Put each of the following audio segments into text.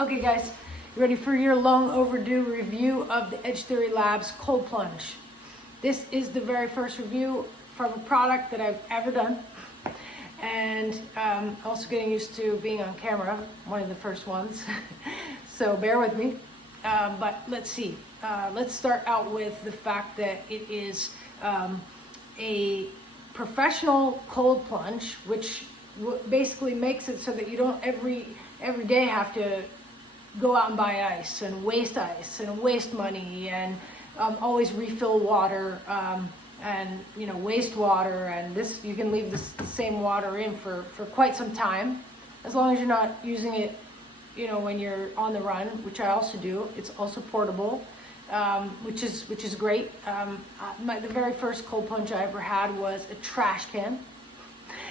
Okay guys, you ready for your long overdue review of the Edge Theory Labs Cold Plunge? This is the very first review from a product that I've ever done, and also getting used to being on camera, one of the first ones, so bear with me. But let's see, let's start out with the fact that it is a professional cold plunge, which basically makes it so that you don't every day have to go out and buy ice and waste money and always refill water and waste water, and this you can leave the same water in for quite some time, as long as you're not using it when you're on the run, which I also do. It's also portable, which is great. The very first cold plunge I ever had was a trash can,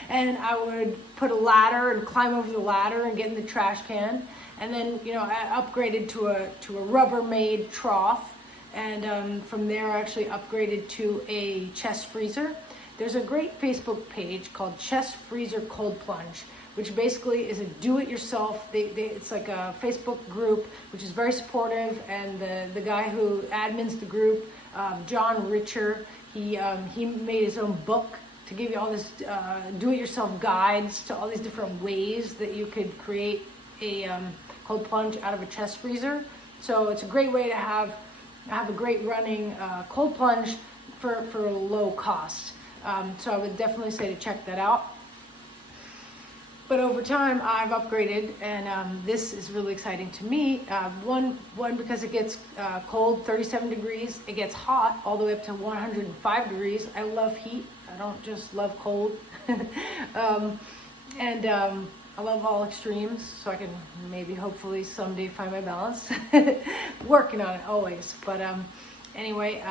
and I would put a ladder and climb over the ladder and get in the trash can. And then, I upgraded to a Rubbermaid trough, and from there I actually upgraded to a chest freezer. There's a great Facebook page called Chest Freezer Cold Plunge, which basically is a do-it-yourself. It's like a Facebook group, which is very supportive, and the guy who admins the group, John Richer, he made his own book to give you all this do-it-yourself guides to all these different ways that you could create a cold plunge out of a chest freezer. So it's a great way to have a great running cold plunge for low cost. So I would definitely say to check that out. But over time I've upgraded, and this is really exciting to me. One because it gets cold, 37 degrees. It gets hot all the way up to 105 degrees. I love heat. I don't just love cold. I love all extremes, so I can maybe hopefully someday find my balance. Working on it always. But anyway,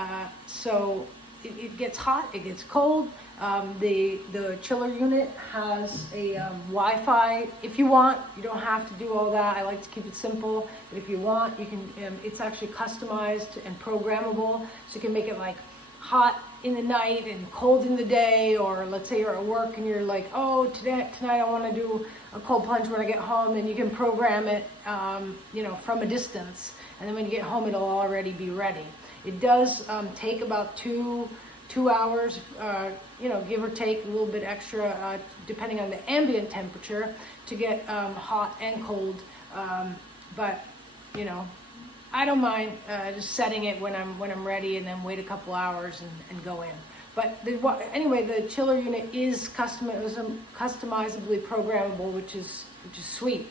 so it gets hot, it gets cold. The chiller unit has a Wi-Fi. If you want, you don't have to do all that. I like to keep it simple, but if you want, you can. It's actually customized and programmable, so you can make it like hot in the night and cold in the day. Or let's say you're at work and you're like, oh, tonight I want to do a cold plunge when I get home, and you can program it from a distance, and then when you get home it'll already be ready. It does take about two hours, give or take a little bit extra, depending on the ambient temperature, to get hot and cold. But I don't mind just setting it when I'm ready, and then wait a couple hours and go in. But anyway, the chiller unit is customizably programmable, which is sweet,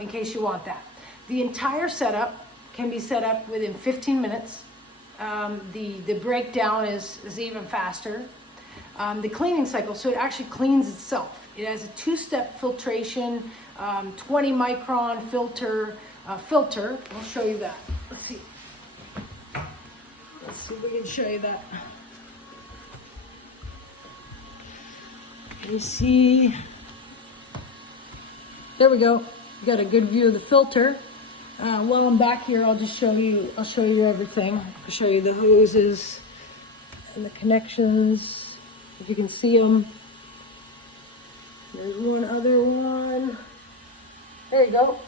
in case you want that. The entire setup can be set up within 15 minutes. The breakdown is even faster. The cleaning cycle, so it actually cleans itself. It has a 2-step filtration, 20 micron filter. I'll show you that. Let's see if we can show you that. You see, there we go. You got a good view of the filter. While I'm back here, I'll show you everything. I'll show you the hoses and the connections, if you can see them. There's one other one. There you go.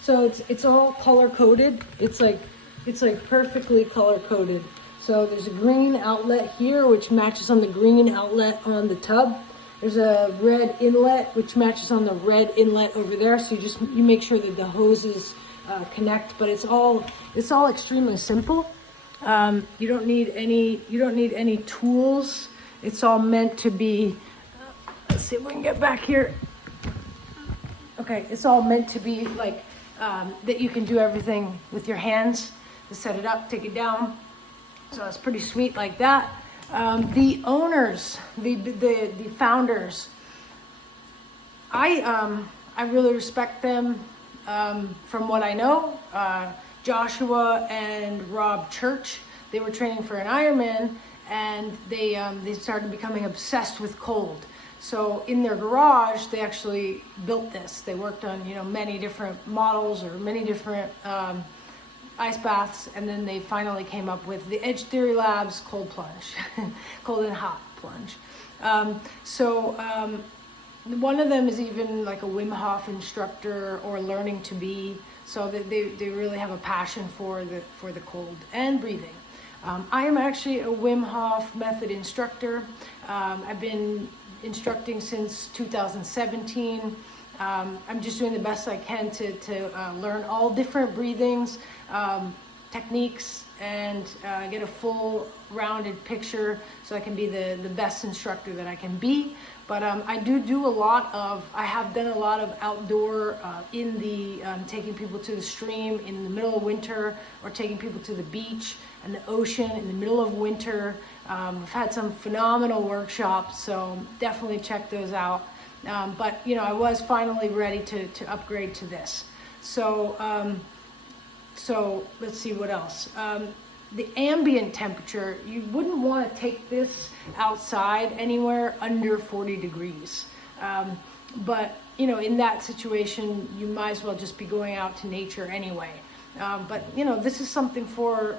So it's all color coded. It's like perfectly color coded. So there's a green outlet here, which matches on the green outlet on the tub. There's a red inlet, which matches on the red inlet over there. So you make sure that the hoses connect. But it's all extremely simple. You don't need any tools. It's all meant to be. Let's see if we can get back here. Okay, it's all meant to be like that. You can do everything with your hands to set it up, take it down. So it's pretty sweet like that. The owners, the founders, I really respect them. From what I know, Joshua and Rob Church, they were training for an Ironman, and they started becoming obsessed with cold. So in their garage, they actually built this. They worked on many different models or many different ice baths, and then they finally came up with the Edge Theory Labs cold plunge, cold and hot plunge. One of them is even like a Wim Hof instructor or learning to be, so that they really have a passion for the cold and breathing. I am actually a Wim Hof method instructor. I've been instructing since 2017. I'm just doing the best I can to learn all different breathings, techniques, and get a full rounded picture so I can be the best instructor that I can be. But I have done a lot of outdoor in the taking people to the stream in the middle of winter, or taking people to the beach and the ocean in the middle of winter. I've had some phenomenal workshops, so definitely check those out. But you know, I was finally ready to upgrade to this. So so let's see what else. The ambient temperature, you wouldn't want to take this outside anywhere under 40 degrees. But you know, in that situation, you might as well just be going out to nature anyway. But you know, this is something for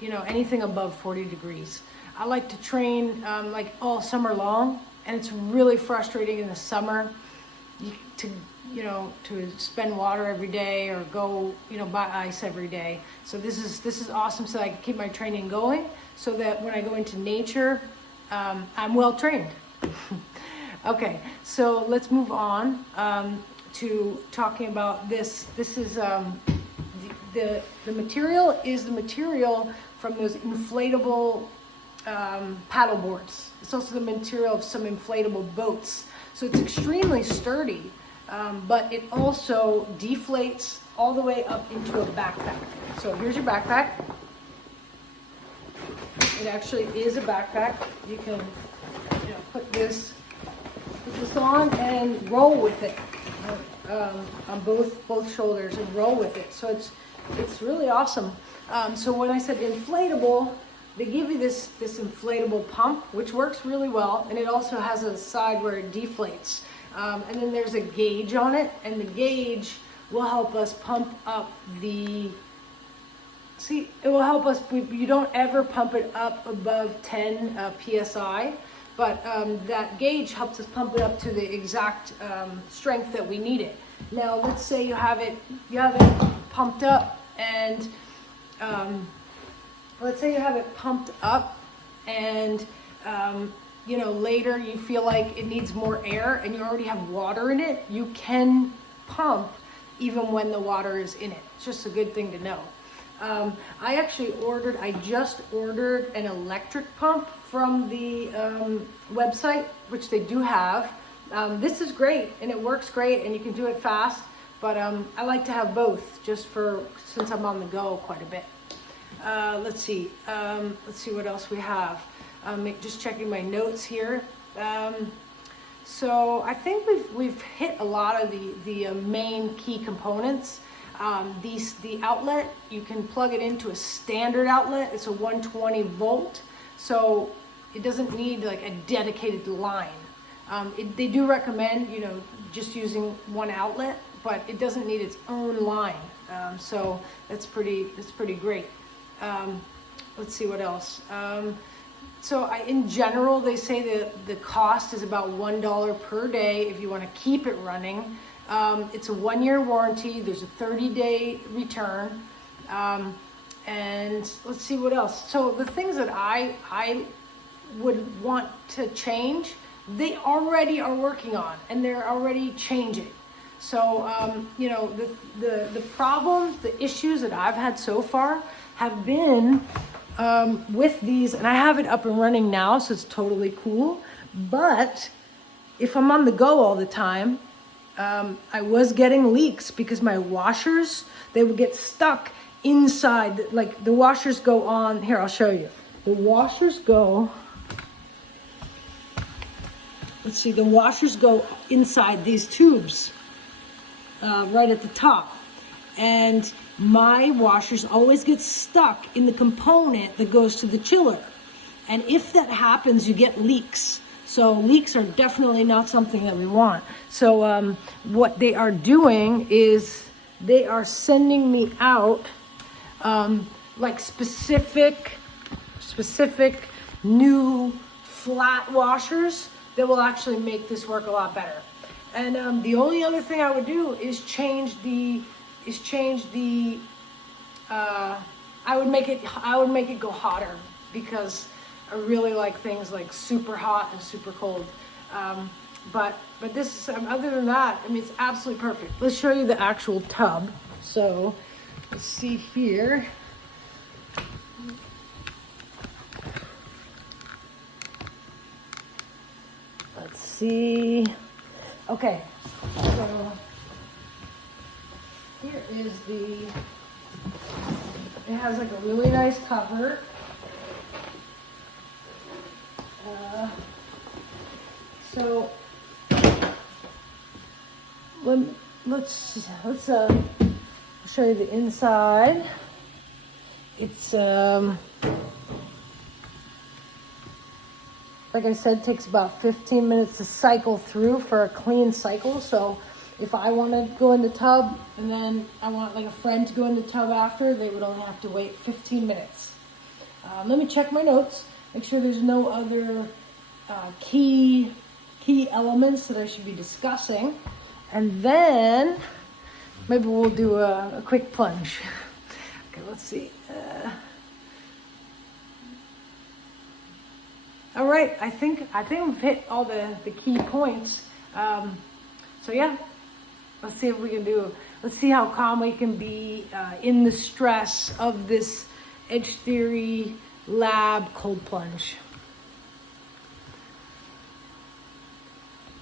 you know, anything above 40 degrees. I like to train like all summer long, and it's really frustrating in the summer to spend water every day or go, you know, buy ice every day. So this is awesome, so I can keep my training going, so that when I go into nature, I'm well trained. Okay, so let's move on to talking about this. This is the material is the material from those inflatable paddle boards. It's also the material of some inflatable boats. So it's extremely sturdy, but it also deflates all the way up into a backpack. So here's your backpack. It actually is a backpack. You can, you know, put this on and roll with it on both shoulders, and roll with it. So it's really awesome. So when I said inflatable, they give you this inflatable pump, which works really well, and it also has a side where it deflates. And then there's a gauge on it, and the gauge will help us pump up it will help us, you don't ever pump it up above 10 PSI, but that gauge helps us pump it up to the exact strength that we need it. Now, let's say you have it pumped up, and let's say you have it pumped up, and you know, later you feel like it needs more air and you already have water in it. You can pump even when the water is in it. It's just a good thing to know. I just ordered an electric pump from the website, which they do have. This is great, and it works great, and you can do it fast, but I like to have both, just since I'm on the go quite a bit. Let's see what else we have. Just checking my notes here. So I think we've hit a lot of the main key components. The outlet, you can plug it into a standard outlet. It's a 120 volt, so it doesn't need like a dedicated line. They do recommend, you know, just using one outlet, but it doesn't need its own line. So that's pretty great. Let's see what else. In general, they say the cost is about $1 per day if you want to keep it running. It's a 1-year warranty. There's a 30-day return. And let's see what else. So the things that I would want to change, they already are working on, and they're already changing. So, you know, the problems, the issues that I've had so far have been with these, and I have it up and running now, so it's totally cool. But if I'm on the go all the time, I was getting leaks because my washers, they would get stuck inside. Like the washers go on, here, I'll show you. The washers go, let's see, the washers go inside these tubes right at the top. And my washers always get stuck in the component that goes to the chiller. And if that happens, you get leaks. So leaks are definitely not something that we want. So what they are doing is they are sending me out like specific new flat washers that will actually make this work a lot better. And the only other thing I would do is change the, I would make it go hotter, because I really like things like super hot and super cold. But this is, other than that, I mean, it's absolutely perfect. Let's show you the actual tub. So let's see here. Let's see. Okay, so here is the, it has like a really nice cover. So let's show you the inside. It's like I said, takes about 15 minutes to cycle through for a clean cycle. So if I want to go in the tub and then I want like a friend to go in the tub after, they would only have to wait 15 minutes. Let me check my notes, make sure there's no other key elements that I should be discussing. And then maybe we'll do a quick plunge. Okay, let's see. All right, I think we've hit all the key points. So yeah, let's see if we can let's see how calm we can be in the stress of this Edge Theory Lab cold plunge.